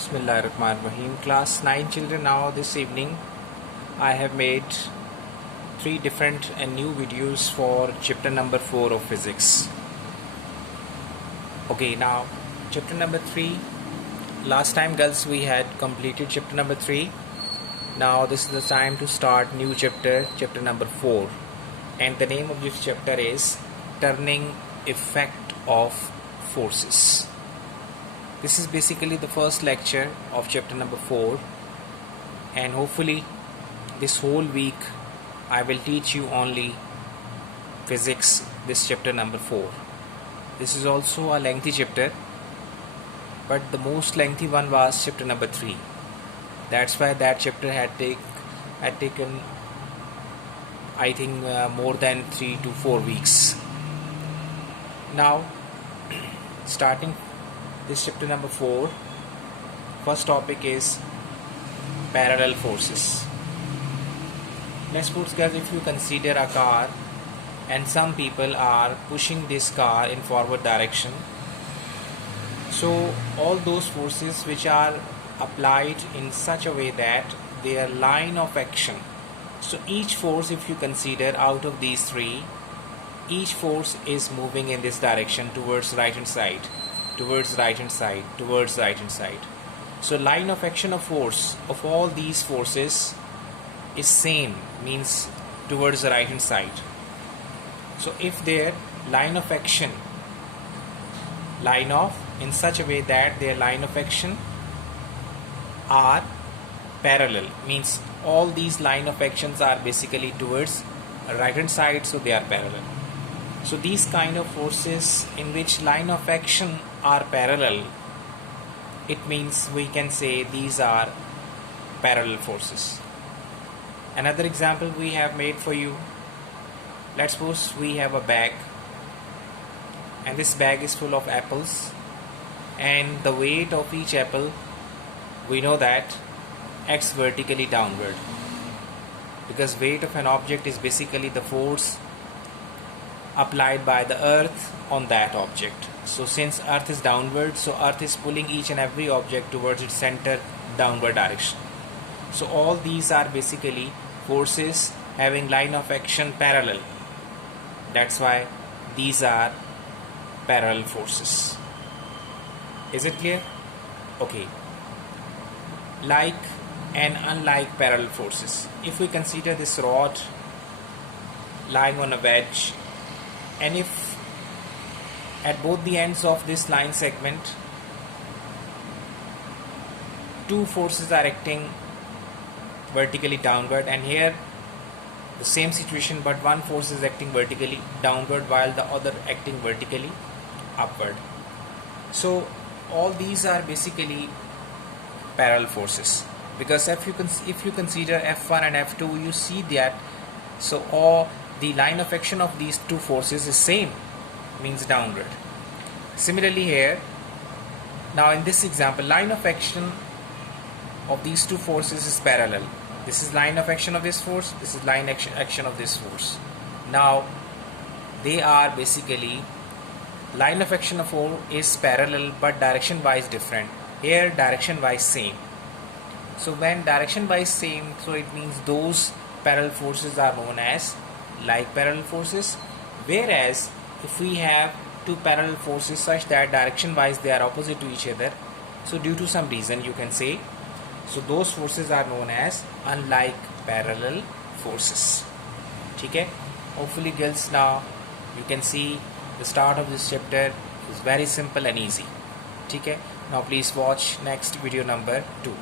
Bismillahirrahmanirrahim. Class 9 children, now this evening I have made 3 different and new videos for chapter number 4 of physics. Okay, now chapter number 3. Last time girls we had completed chapter number 3. Now this is the time to start new chapter, chapter number 4. And the name of this chapter is Turning Effect of Forces. This is basically the first lecture of chapter number 4, and hopefully this whole week I will teach you only physics, this chapter number 4. This is also a lengthy chapter, but the most lengthy one was chapter number 3. That's why that chapter had taken I think more than 3 to 4 weeks. Now starting this chapter number 4, first topic is parallel forces. Let's suppose guys, if you consider a car and some people are pushing this car in forward direction, so all those forces which are applied in such a way that their line of action, so each force, if you consider out of these 3, each force is moving in this direction towards right hand side, towards right hand side, towards right hand side. So line of action of force of all these forces is same, means towards the right hand side. So if their line of action line off in such a way that their line of action are parallel, means all these line of actions are basically towards right hand side, so they are parallel. So these kind of forces in which line of action are parallel, it means we can say these are parallel forces. Another example we have made for you. Let's suppose we have a bag, and this bag is full of apples, and the weight of each apple, we know that acts vertically downward, because weight of an object is basically the force applied by the earth on that object. So since earth is downward, so earth is pulling each and every object towards its center downward direction. So all these are basically forces having line of action parallel. That's why these are parallel forces. Is it clear? Okay. Like and unlike parallel forces. If we consider this rod lying on a wedge, and if at both the ends of this line segment 2 forces are acting vertically downward, and here the same situation, but one force is acting vertically downward while the other acting vertically upward. So all these are basically parallel forces, because if you consider F1 and F2, you see that so all the line of action of these 2 forces is same, means downward. Similarly here, now in this example, line of action of these 2 forces is parallel. This is line of action of this force, this is line action of this force. Now they are basically, line of action of all is parallel but direction wise different. Here direction wise same. So when direction wise same, so it means those parallel forces are known as like parallel forces. Whereas if we have 2 parallel forces such that direction wise they are opposite to each other, so due to some reason you can say, so those forces are known as unlike parallel forces. Okay? Hopefully girls, now you can see the start of this chapter is very simple and easy. Okay? Now please watch next video number 2.